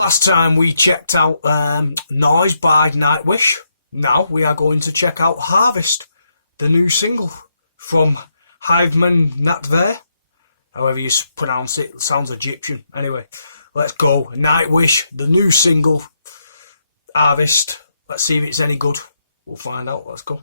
Last time we checked out Noise by Nightwish. Now we are going to check out Harvest, the new single from Hiveman Natver. However you pronounce it, it sounds Egyptian. Anyway, let's go. Nightwish, the new single, Harvest. Let's see if it's any good. We'll find out. Let's go.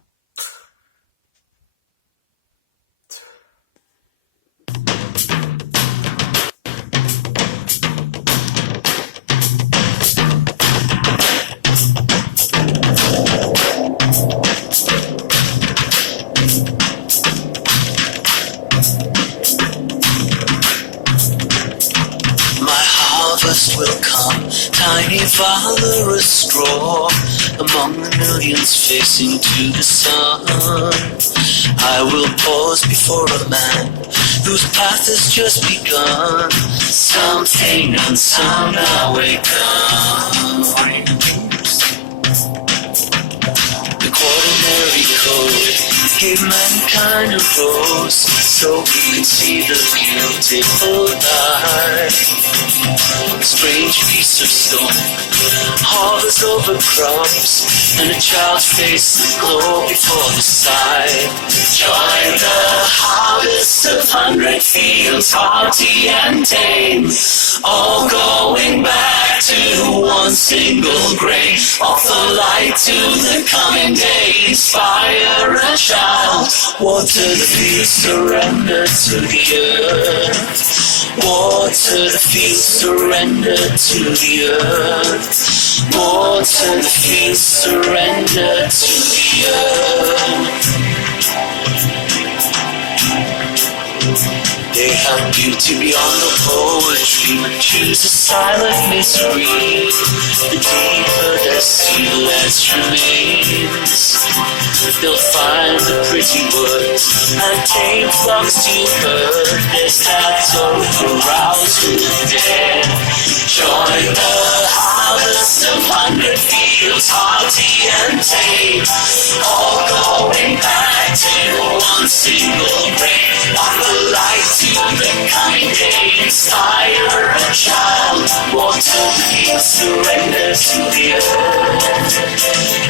Will come, tiny valorous straw, among the millions facing to the sun. I will pause before a man whose path has just begun. Something unsound now wake up. The quaternary code gave mankind a rose, so we could see the beautiful light. Strange piece of stone hovers over crops, and a child's face will glow before the sight. Join the harvest of 100 fields, hearty and tame, all going back to one single grain. Offer light to the coming day, inspire a child, water the fields, surrender to the earth. Water the fields, surrender to the earth. Water the fields, surrender to the earth. They have beauty beyond the poetry, choose a silent misery. The deeper their silence remains, they'll find the pretty words and tame flocks to herd. There's cattle aroused in the dead. Join the harvest of 100 fields, hearty and tame, all going back to one single grain. Offer light to the coming day, inspire a child, water the fields, surrender to the earth.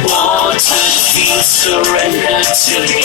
Water the fields, surrender to the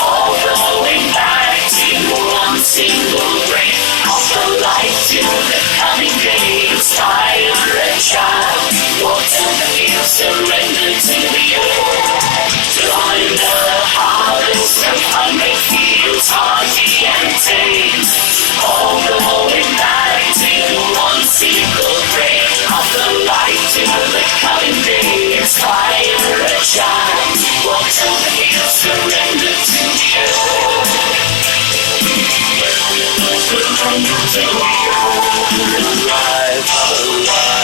all going back to one single grain. Offer light to the coming day, inspire a child, water the fields, surrender to the earth. Join the harvest of 100 fields. alive, alive.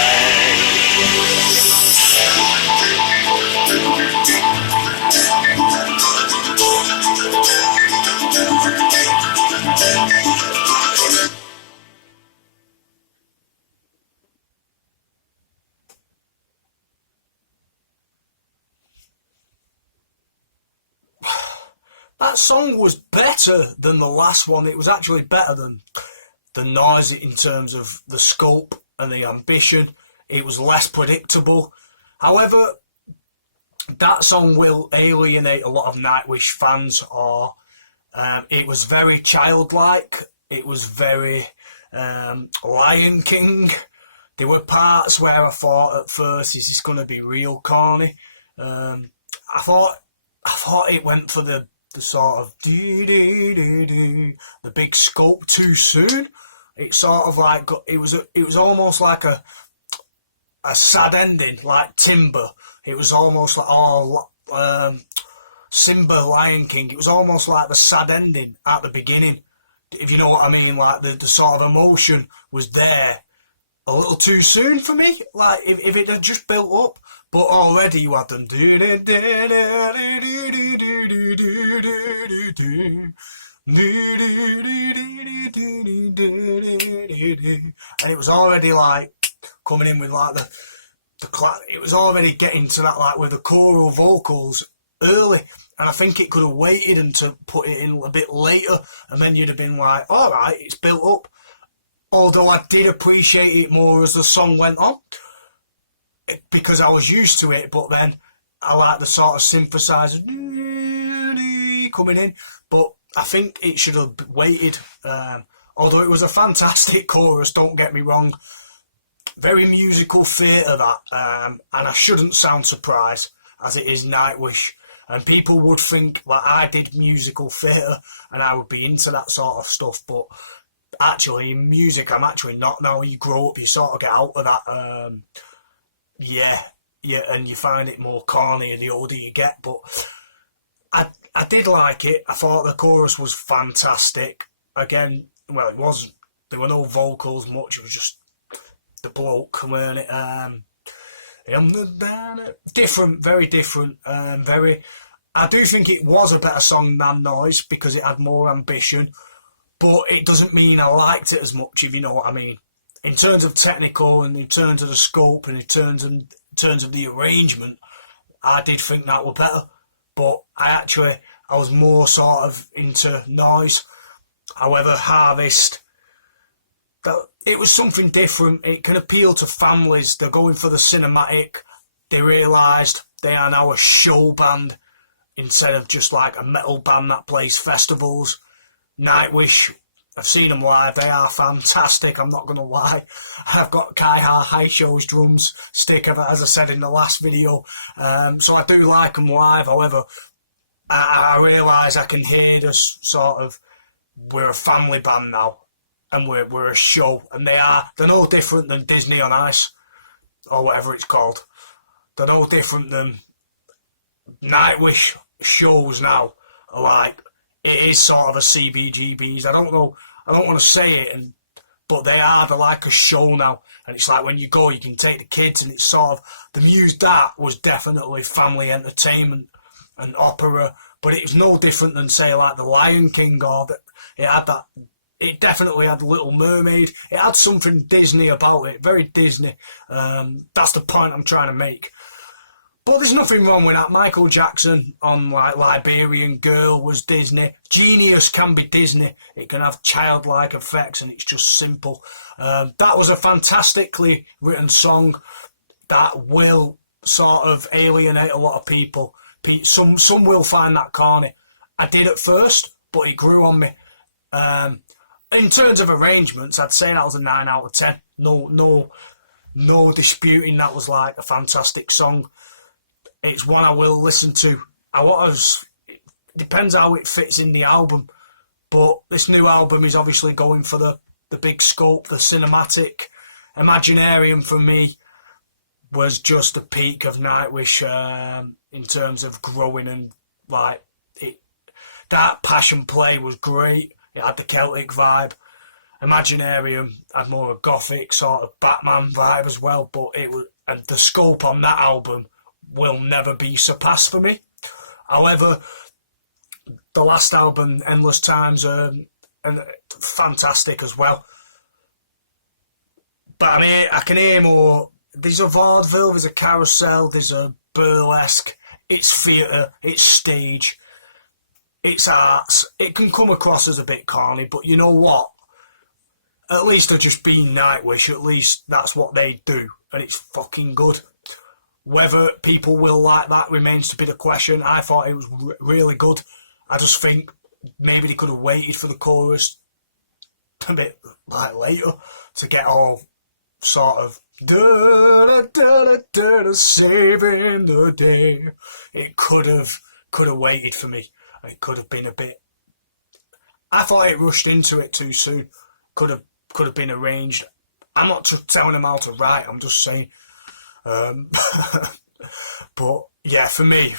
That song was better than the last one. It was actually better than the Noise in terms of the scope and the ambition. It was less predictable. However, that song will alienate a lot of Nightwish fans. Or it was very childlike. It was very Lion King. There were parts where I thought at first, is this going to be real corny? I thought it went for the sort of the big scope too soon. It sort of like it was almost like a sad ending, like Timber. It was almost like Simba, Lion King. It was almost like the sad ending at the beginning, if you know what I mean. Like the sort of emotion was there a little too soon for me. Like if it had just built up, but already you had them, and it was already like coming in with like the clap. It was already getting to that like with the choral vocals early, and I think it could have waited and to put it in a bit later, and then you'd have been like, all right, it's built up. Although I did appreciate it more as the song went on, because I was used to it, but then I like the sort of synthesizers coming in, but I think it should have waited. Although it was a fantastic chorus, don't get me wrong, very musical theatre that, and I shouldn't sound surprised, as it is Nightwish, and people would think that I did musical theatre and I would be into that sort of stuff, but actually in music I'm actually not. Now you grow up, you sort of get out of that, yeah, and you find it more corny the older you get, but I did like it. I thought the chorus was fantastic. Again, well, it wasn't, there were no vocals much, it was just the bloke, weren't it? Different, very different, I do think it was a better song than Noise because it had more ambition, but it doesn't mean I liked it as much, if you know what I mean. In terms of technical and in terms of the scope and in terms of the arrangement, I did think that were better. But I was more sort of into Noise. However, Harvest, it was something different. It can appeal to families. They're going for the cinematic. They realised they are now a show band instead of just like a metal band that plays festivals. Nightwish, I've seen them live. They are fantastic, I'm not going to lie. I've got Kai High Show's drums stick, as I said in the last video. So I do like them live. However, I realise I can hear this sort of, we're a family band now, and we're a show, and they're no different than Disney on Ice, or whatever it's called. They're no different than Nightwish shows now. Like, it is sort of a CBGBs. I don't know, I don't want to say it, but they're like a show now, and it's like when you go, you can take the kids, and it's sort of, the music that was definitely family entertainment and opera, but it was no different than, say, like the Lion King, or that it had that. It definitely had Little Mermaid. It had something Disney about it, very Disney. That's the point I'm trying to make. But there's nothing wrong with that. Michael Jackson on like Liberian Girl was Disney. Genius can be Disney. It can have childlike effects, and it's just simple. That was a fantastically written song that will sort of alienate a lot of people. Some will find that corny. I did at first, but it grew on me. In terms of arrangements, I'd say that was a 9 out of 10. No disputing that was like a fantastic song. It's one I will listen to. It depends how it fits in the album, but this new album is obviously going for the big scope, the cinematic. Imaginarium for me was just the peak of Nightwish in terms of growing, and that Passion Play was great. It had the Celtic vibe, Imaginarium had more a gothic sort of Batman vibe as well, but it was, and the scope on that album will never be surpassed for me. However, the last album, Endless Times, and fantastic as well. But I mean, I can hear more. There's a vaudeville, there's a carousel, there's a burlesque. It's theatre, it's stage, it's arts. It can come across as a bit corny, but you know what? At least they're just being Nightwish. At least that's what they do, and it's fucking good. Whether people will like that remains to be the question. I thought it was really good. I just think maybe they could have waited for the chorus a bit like later to get all sort of saving the day. It could have waited for me. It could have been a bit. I thought it rushed into it too soon. Could have been arranged. I'm not just telling them how to write. I'm just saying. But yeah, for me,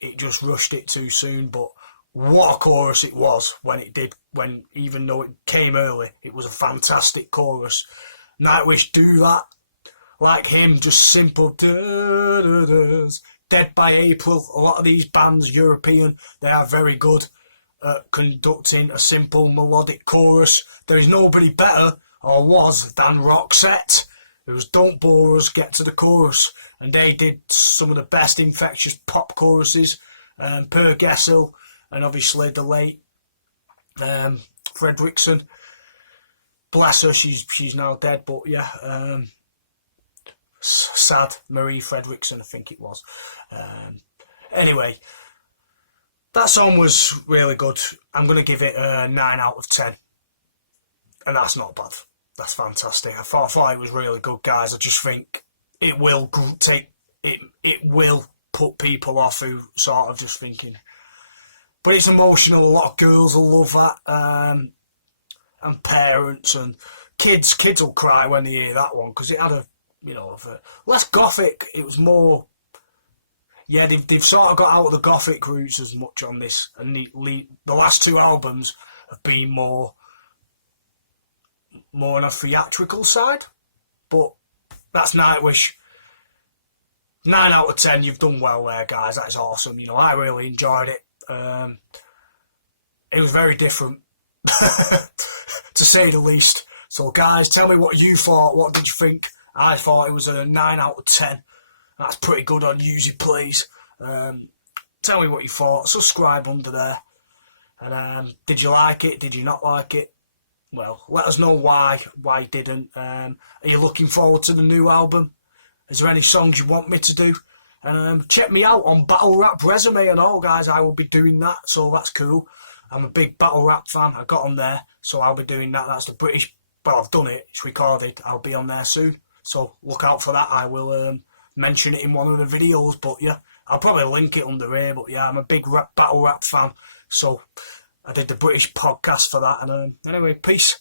it just rushed it too soon. But what a chorus it was when it did. When even though it came early, it was a fantastic chorus. Nightwish do that, like him, just simple da-da-das. Dead by April. A lot of these bands, European, they are very good at conducting a simple melodic chorus. There is nobody better, or was, than Roxette. It was Don't Bore Us, Get to the Chorus, and they did some of the best infectious pop choruses. Per Gessel, and obviously the late Fredriksson. Bless her, she's now dead, but yeah, sad. Marie Fredriksson, I think it was. Anyway, that song was really good. I'm going to give it a 9 out of 10. And that's not bad. That's fantastic. I thought it was really good, guys. I just think it will it will put people off who sort of just thinking. But it's emotional. A lot of girls will love that. And parents and kids will cry when they hear that one, because it had a, less gothic. It was more, yeah, they've sort of got out of the gothic roots as much on this, and the last two albums have been more on a theatrical side. But that's Nightwish. 9 out of 10. You've done well there, guys. That is awesome. I really enjoyed it. It was very different, to say the least. So, guys, tell me what you thought. What did you think? I thought it was a 9 out of 10. That's pretty good on Hughesy Plays. Tell me what you thought. Subscribe under there. And did you like it? Did you not like it? Well, let us know why you didn't. Are you looking forward to the new album? Is there any songs you want me to do? And check me out on Battle Rap Resume and all, guys. I will be doing that, so that's cool. I'm a big battle rap fan. I got on there, so I'll be doing that. That's the British. Well, I've done it. It's recorded. I'll be on there soon, so look out for that. I will mention it in one of the videos. But yeah, I'll probably link it under here. But yeah, I'm a big battle rap fan, so I did the British podcast for that. And anyway, peace.